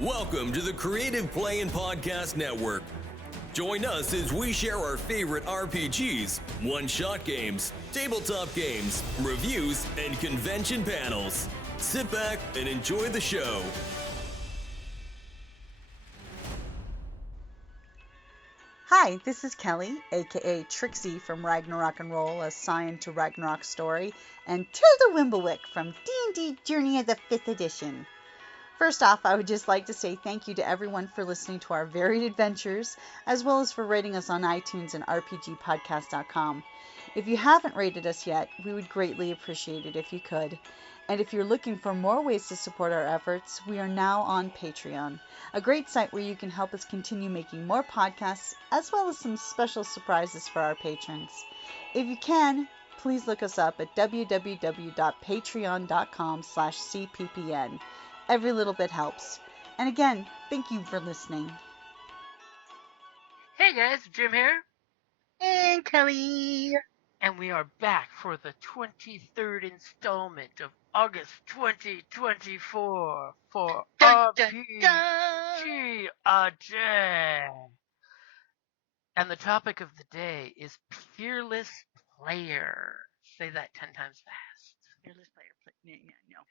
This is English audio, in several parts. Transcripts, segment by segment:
Welcome to the Creative Play and Podcast Network. Join us as we share our favorite RPGs, one-shot games, tabletop games, reviews, and convention panels. Sit back and enjoy the show. Hi, this is Kelly, aka Trixie from Ragnarok and Roll, assigned to Ragnarok Story, and Tilda Wimblewick from D&D Journey of the 5th Edition. First off, I would just like to say thank you to everyone for listening to our varied adventures, as well as for rating us on iTunes and RPGpodcast.com. If you haven't rated us yet, we would greatly appreciate it if you could. And if you're looking for more ways to support our efforts, we are now on Patreon, a great site where you can help us continue making more podcasts, as well as some special surprises for our patrons. If you can, please look us up at www.patreon.com/cppn. Every little bit helps. And again, thank you for listening. Hey guys, Jim here. And Kelly. And we are back for the 23rd installment of August 2024 for RPGaDAY. And the topic of the day is Fearless Player. Say that 10 times fast. Fearless Player. No.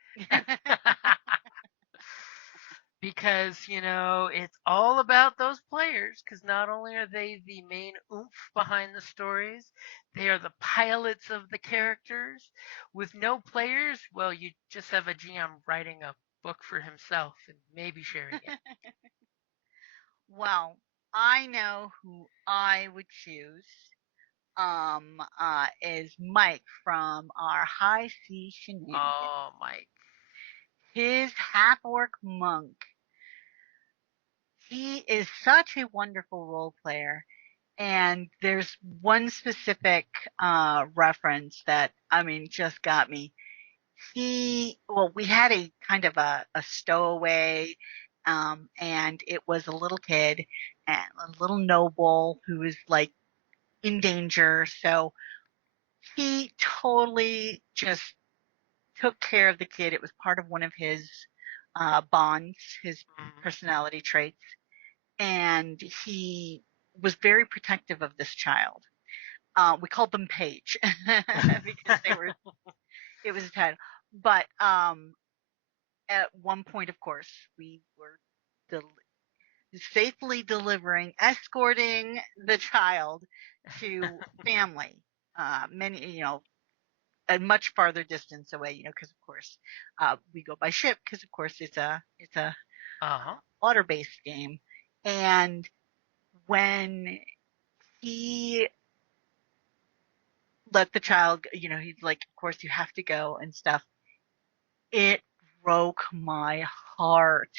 Because, it's all about those players, because not only are they the main oomph behind the stories, they are the pilots of the characters. With no players, well, you just have a GM writing a book for himself and maybe sharing it. Well, I know who I would choose. Is Mike from our High Sea Shenanigans. Oh, Mike. His half-orc monk. He is such a wonderful role player, and there's one specific reference that, just got me. We had a kind of a stowaway, and it was a little kid and a little noble who was like in danger, so he totally just took care of the kid. It was part of one of his bonds, his personality traits. And he was very protective of this child. We called them Paige because it was a title. But at one point, of course, we were safely escorting the child to family. A much farther distance away, because of course we go by ship because of course it's a water-based game. And when he let the child, he's like, of course you have to go and stuff. It broke my heart,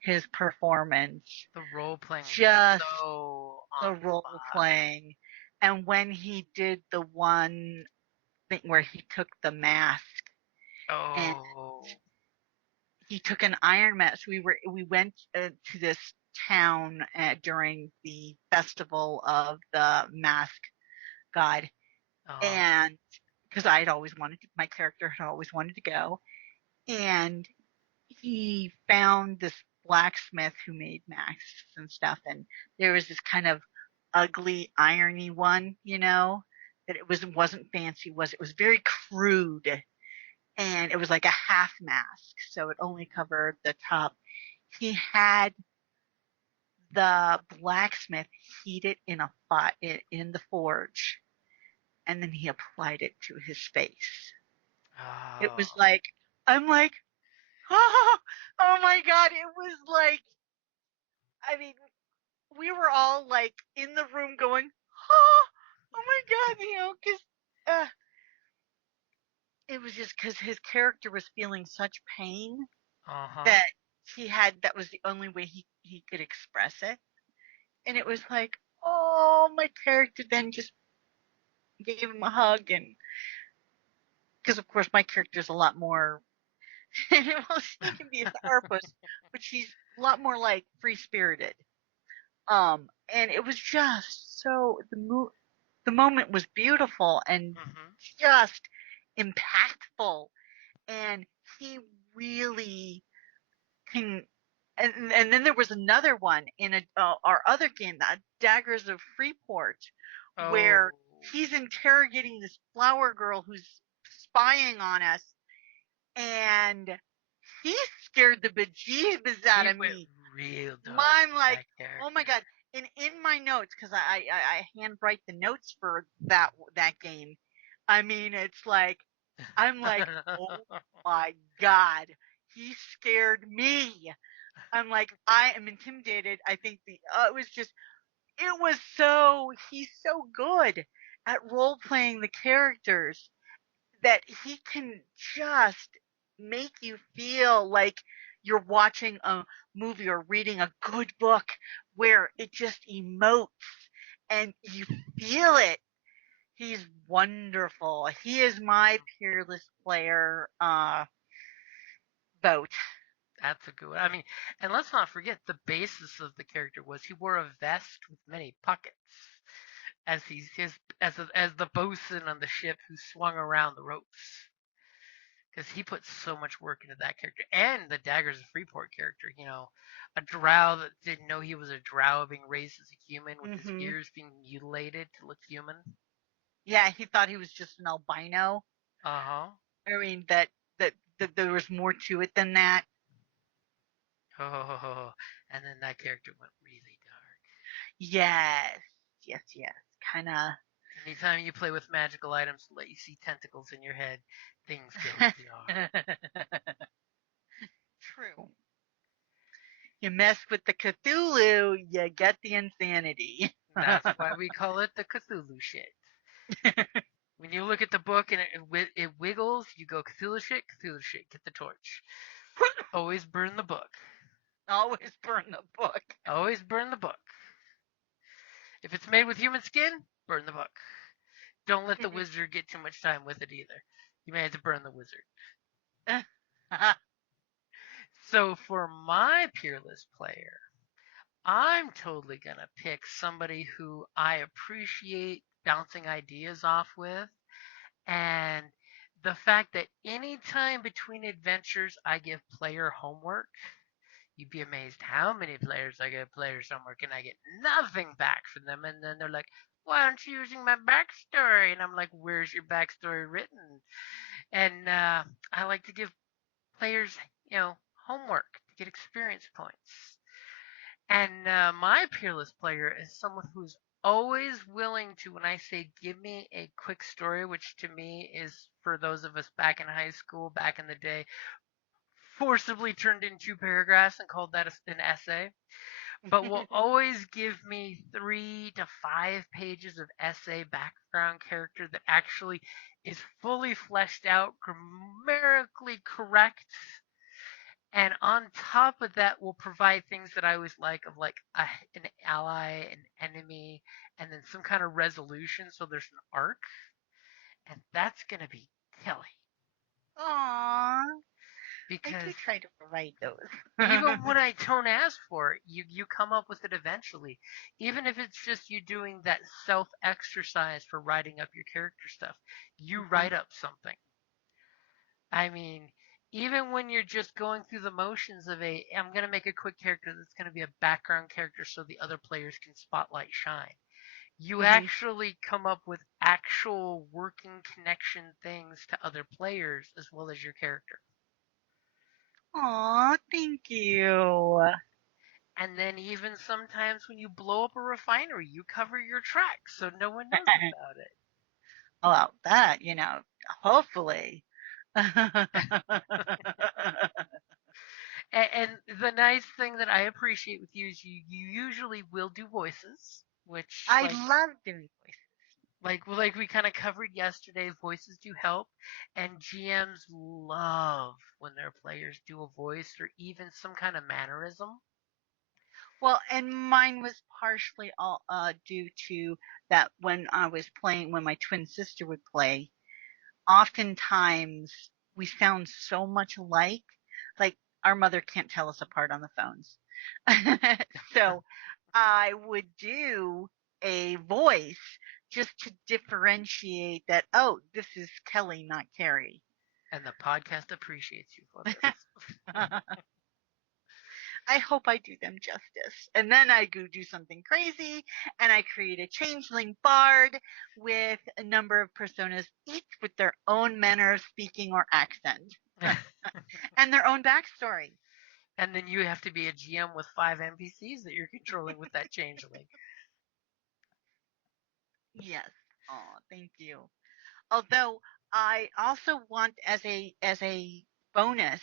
his performance. The role-playing. Just so the role-playing. And when he did the one thing where he took the mask. And he took an iron mask. We went to this town during the festival of the Mask God, and because my character had always wanted to go, and he found this blacksmith who made masks and stuff, and there was this kind of ugly irony one, that it wasn't fancy, it was very crude. And it was like a half mask, so it only covered the top. He had the blacksmith heat it in the forge, and then he applied it to his face. Oh. It was like, I'm like, oh my God! It was like, we were all like in the room going, oh my God, because. It was just because his character was feeling such pain that that was the only way he could express it. And it was like, oh, my character then just gave him a hug. And because, of course, my character's a lot more, she can be a therapist, but she's a lot more like free-spirited. And it was just so, the moment was beautiful and just impactful, and he really can and then there was another one in our other game, Daggers of Freeport, where Oh, he's interrogating this flower girl who's spying on us, and he scared the bejeebus out he of went me. real dark I'm with like, that character. oh my god! And in my notes, because I handwrite the notes for that game. I mean, it's like I'm like, oh my god, he scared me. I'm like, I am intimidated. I think he's so good at role playing the characters that he can just make you feel like you're watching a movie or reading a good book where it just emotes and you feel it. He's wonderful. He is my peerless player vote. That's a good one. I mean, and let's not forget the basis of the character was he wore a vest with many pockets, as he's his as the bosun on the ship who swung around the ropes. Because he put so much work into that character and the Daggers of Freeport character. You know, a drow that didn't know he was a drow being raised as a human with his Hmm. ears being mutilated to look human. Yeah, he thought he was just an albino. Uh huh. I mean that there was more to it than that. Oh, and then that character went really dark. Yes, yes. Kind of. Anytime you play with magical items and let you see tentacles in your head, things get dark. True. You mess with the Cthulhu, you get the insanity. That's why we call it the Cthulhu shit. When you look at the book and it wiggles, you go Cthulhu shit, get the torch. Always burn the book. Always burn the book. Always burn the book. If it's made with human skin, burn the book. Don't let the wizard get too much time with it either. You may have to burn the wizard. So for my peerless player, I'm totally gonna pick somebody who I appreciate bouncing ideas off with, and the fact that anytime between adventures I give player homework, you'd be amazed how many players I give players homework and I get nothing back from them, and then they're like, "Why aren't you using my backstory?" And I'm like, "Where's your backstory written?" And I like to give players, homework to get experience points. And my peerless player is someone who's always willing to, when I say give me a quick story, which to me is for those of us back in high school, back in the day, forcibly turned into paragraphs and called that an essay, but will always give me 3 to 5 pages of essay background character that actually is fully fleshed out, grammatically correct, and on top of that will provide things that I always like of like an ally, an enemy, and then some kind of resolution. So there's an arc, and that's gonna be Kelly Aww, I do because try to provide those. even when I don't ask for it, you come up with it eventually. Even if it's just you doing that self exercise for writing up your character stuff, you Mhm. write up something. I mean, even when you're just going through the motions of I'm going to make a quick character that's going to be a background character so the other players can spotlight shine. You Mhm. actually come up with actual working connection things to other players as well as your character. Aw, thank you. And then even sometimes when you blow up a refinery, you cover your tracks so no one knows about Well, that, hopefully. it. And the nice thing that I appreciate with you is you usually will do voices, which I love doing voices. like we kind of covered yesterday, voices do help, and GMs love when their players do a voice or even some kind of mannerism. Well, and mine was partially all due to that when I was playing, when my twin sister would play, oftentimes we sound so much alike. Like our mother can't tell us apart on the phones. So I would do a voice just to differentiate that, oh, this is Kelly, not Carrie. And the podcast appreciates you for this. I hope I do them justice. And then I go do something crazy and I create a changeling bard with a number of personas, each with their own manner of speaking or accent and their own backstory. And then you have to be a GM with 5 NPCs that you're controlling with that changeling. Yes. Oh, thank you. Although I also want as a bonus,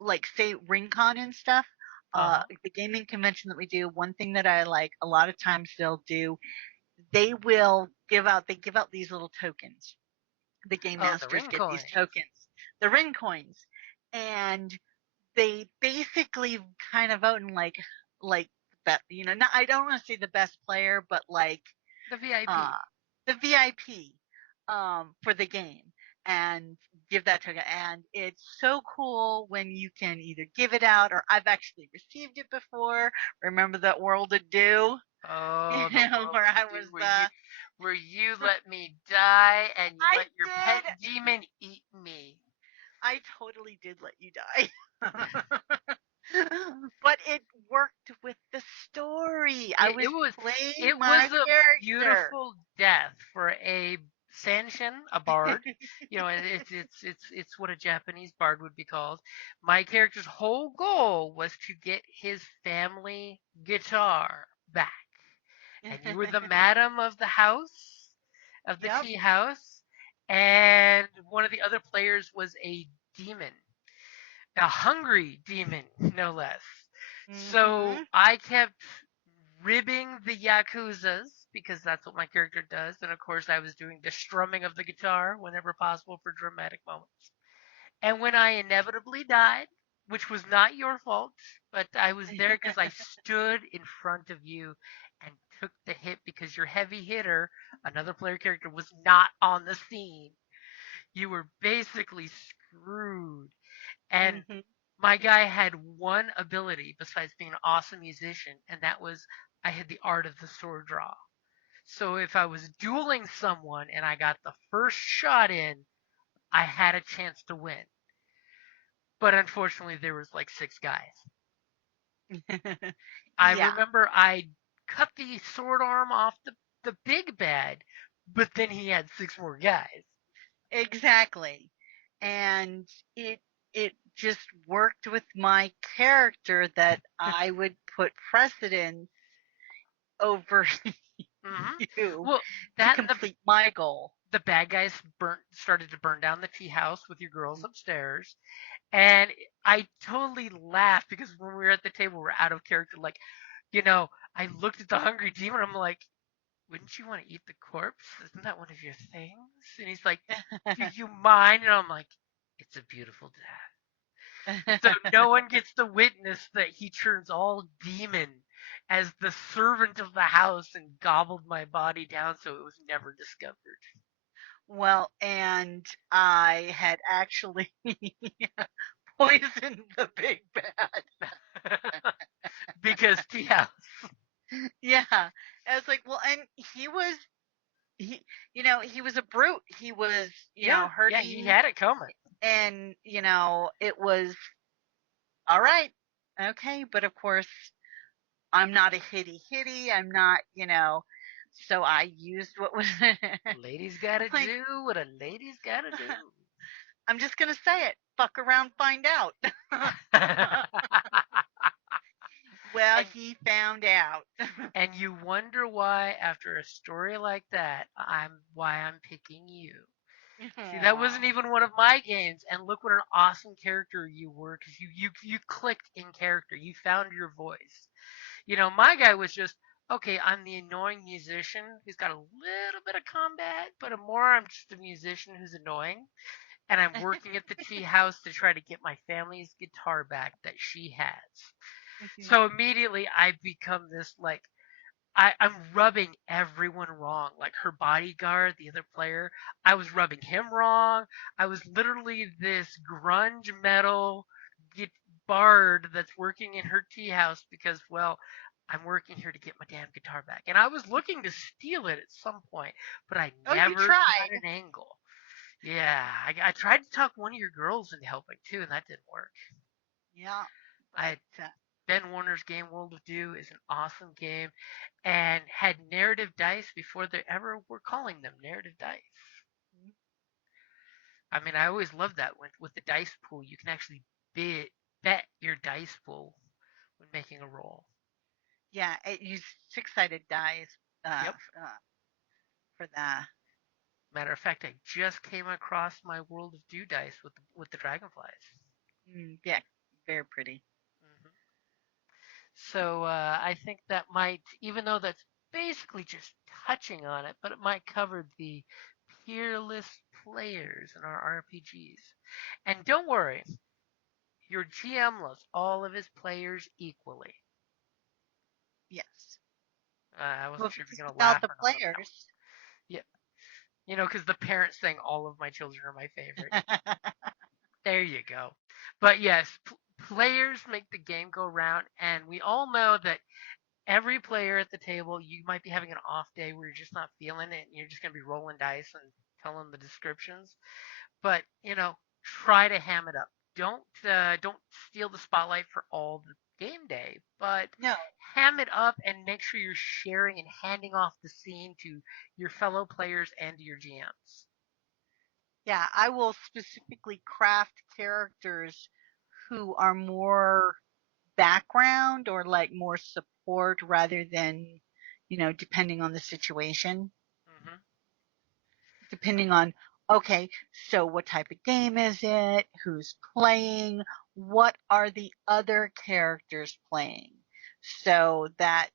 like say RingCon and stuff, Uh-huh. the gaming convention that we do, one thing that I like a lot of times they give out these little tokens. The game Oh, the masters ring get these coins. tokens, the ring coins, and they basically kind of vote in like that, not, I don't want to say the best player, but like The VIP. uh the VIP for the game, and give that token. And it's so cool when you can either give it out, or I've actually received it before. Remember that World of Do? Oh, the world Where of I was do the where you let me die and you I let your pet did demon eat me. I totally did let you die. But it worked with the story. I It, was it was playing it was my a character. beautiful death for a Sanshin, a bard. You know, it's what a Japanese bard would be called. My character's whole goal was to get his family guitar back. And you were the madam of the house, of the Yep. tea house, and one of the other players was a demon, a hungry demon, no less. So Mhm. I kept ribbing the Yakuzas because that's what my character does. And of course, I was doing the strumming of the guitar whenever possible for dramatic moments. And when I inevitably died, which was not your fault, but I was there because I stood in front of you and took the hit because your heavy hitter, another player character, was not on the scene. You were basically screwed. And Mhm. my guy had one ability besides being an awesome musician, and that was I had the art of the sword draw. So if I was dueling someone and I got the first shot in, I had a chance to win. But unfortunately, there was like 6 guys. I Yeah, remember I cut the sword arm off the big bad, but then he had 6 more guys. exactly. And it it just worked with my character that I would put precedence over Hmm. you Well, to that and complete my goal. the bad guys started to burn down the tea house with your girls upstairs, and I totally laughed because when we were at the table, we're out of character. Like, you know, I looked at the hungry demon. I'm like, wouldn't you want to eat the corpse? Isn't that one of your things? And he's like, do you mind? And I'm like, it's a beautiful death. So no one gets to witness that he turns all demon as the servant of the house and gobbled my body down so it was never discovered. Well, and I had actually poisoned the big bad. Because tea house. Yeah. I was like, well, and he was he he was a brute. He was, Yeah, yeah, he hurting, had it coming. and it was all right. Okay, but of course I'm not a hitty hitty. I'm not, so I used what was Ladies gotta like, do what a lady's gotta do. I'm just gonna say it. Fuck around, find out. Well, and he found out. and you wonder why after a story like that I'm picking you. See, that Aw. wasn't even one of my games, and look what an awesome character you were because you clicked in character. You found your voice. You know, my guy was just okay. I'm the annoying musician who's got a little bit of combat, but I'm just a musician who's annoying, and I'm working at the tea house to try to get my family's guitar back that she has. So immediately I become this like I'm rubbing everyone wrong. Like her bodyguard, the other player, I was rubbing him wrong. I was literally this grunge metal bard that's working in her tea house because, well, I'm working here to get my damn guitar back. And I was looking to steal it at some point, but I Oh, you never got tried. an angle. Yeah, I tried to talk one of your girls into helping too, and that didn't work. Yeah, I but Ben Warner's game World of Do is an awesome game and had narrative dice before there ever were calling them narrative dice. I mean, I always loved that with the dice pool. You can actually bet your dice pool when making a roll. Yeah, it used six-sided dice Yep. For that. Matter of fact, I just came across my World of Do dice with the dragonflies. Yeah, very pretty. Hmm. So I think that might, even though that's basically just touching on it, but it might cover the peerless players in our RPGs. And don't worry, your GM loves all of his players equally. Yes. I Well, wasn't if sure if it's you're gonna without laugh the or not on that one. players. Yeah, because the parents saying all of my children are my favorite. There you go. But yes, players make the game go round, and we all know that every player at the table, you might be having an off day where you're just not feeling it, and you're just gonna be rolling dice and telling the descriptions. But try to ham it up. Don't steal the spotlight for all the game day, but No. ham it up and make sure you're sharing and handing off the scene to your fellow players and to your GMs. Yeah, I will specifically craft characters who are more background or like more support rather than, depending on the situation. Hmm. Depending on, okay, so what type of game is it? Who's playing? What are the other characters playing? So that,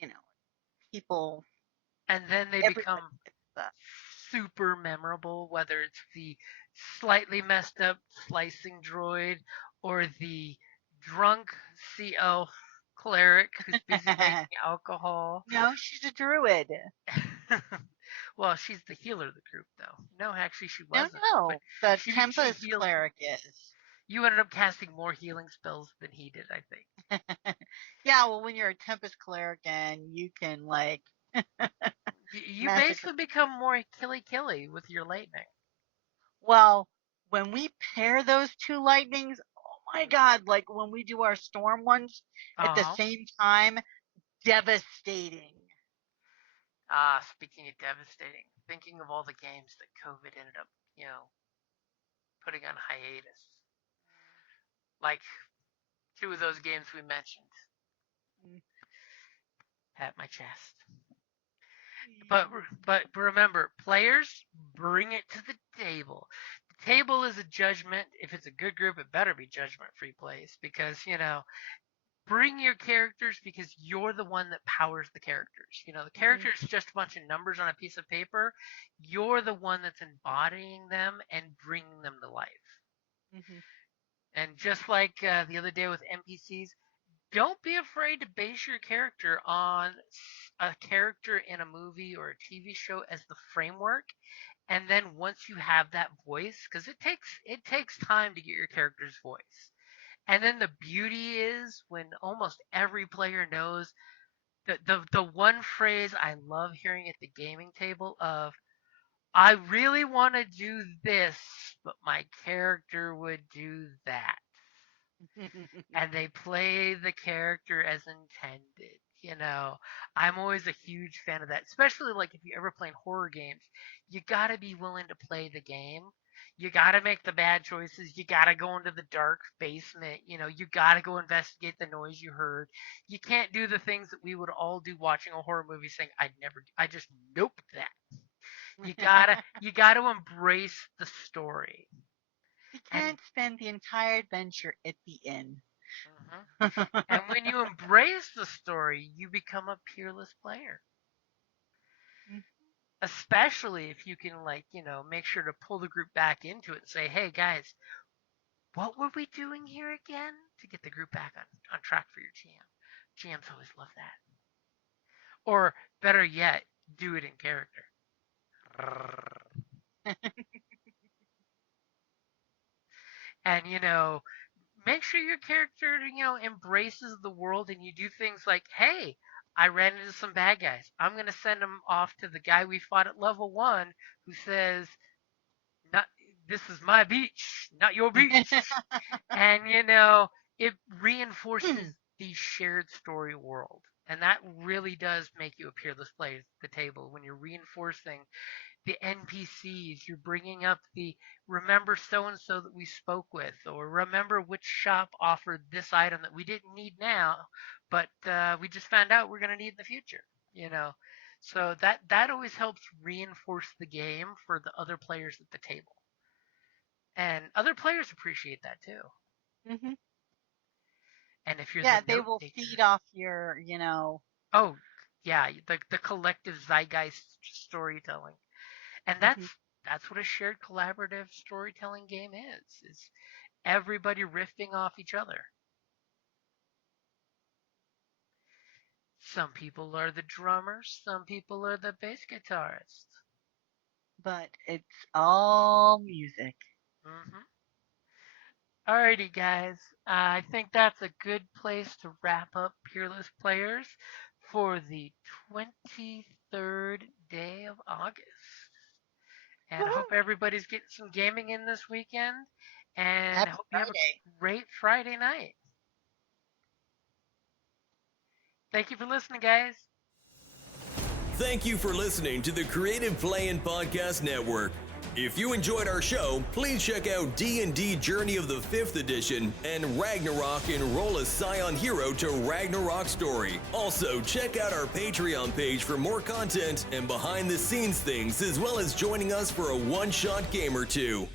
you know, people, And then they become everybody gets the, super memorable, whether it's the slightly messed up slicing droid or the drunk sea elf cleric who's busy making alcohol. no, she's a druid. Well, she's the healer of the group, though. No, actually, she No, wasn't. But no, the she Tempest healed. cleric is. You ended up casting more healing spells than he did, I think. Yeah, well, when you're a Tempest cleric and you can like You magic. basically become more killy with your lightning. Well, when we pair those two lightnings, oh my god, like when we do our storm ones at the Uh huh. same time, devastating. Speaking of devastating, thinking of all the games that COVID ended up, putting on hiatus. Like two of those games we mentioned at my chest. But but remember, players bring it to the table. The table is a judgment. If it's a good group, it better be judgment-free place because bring your characters because you're the one that powers the characters. The character is just a bunch of numbers on a piece of paper. You're the one that's embodying them and bringing them to life. Mm-hmm. And just like the other day with NPCs, don't be afraid to base your character on a character in a movie or a TV show as the framework. And then once you have that voice, because it takes time to get your character's voice. And then the beauty is when almost every player knows the one phrase I love hearing at the gaming table of I really want to do this, but my character would do that. And they play the character as intended. I'm always a huge fan of that, especially like if you're ever playing horror games. You gotta be willing to play the game. You gotta make the bad choices. You gotta go into the dark basement. You gotta go investigate the noise you heard. You can't do the things that we would all do watching a horror movie saying, I just nope that. You gotta embrace the story. You And can't spend the entire adventure at the inn. mhm. And when you embrace the story, you become a peerless player. Especially if you can, make sure to pull the group back into it and say, hey, guys, what were we doing here again? To get the group back on track for your GM. GMs always love that. Or better yet, do it in character. And, make sure your character, embraces the world and you do things like, hey, I ran into some bad guys. I'm going to send them off to the guy we fought at level 1 who says, not this is my beach, not your beach. And, it reinforces the shared story world. And that really does make you a peerless player at the table when you're reinforcing the NPCs. You're bringing up the remember so and so that we spoke with, or remember which shop offered this item that we didn't need now, but we just found out we're going to need in the future. You know, so that always helps reinforce the game for the other players at the table, and other players appreciate that too. Mhm. And if you're Yeah, the they note will taker, feed off your, you know. oh yeah, the collective zeitgeist storytelling. And Mhm. that's what a shared collaborative storytelling game is everybody riffing off each other. Some people are the drummers, some people are the bass guitarists. But it's all music. Hmm. Alrighty, guys. I think that's a good place to wrap up Peerless Players for the 23rd day of August. And I hope Woohoo! everybody's getting some gaming in this weekend. And I Happy hope you have a Friday. great Friday night. Thank you for listening, guys. Thank you for listening to the Creative Play-In Podcast Network. If you enjoyed our show, please check out D&D Journey of the 5th Edition and Ragnarok Enroll a Scion Hero to Ragnarok Story. Also, check out our Patreon page for more content and behind-the-scenes things, as well as joining us for a one-shot game or two.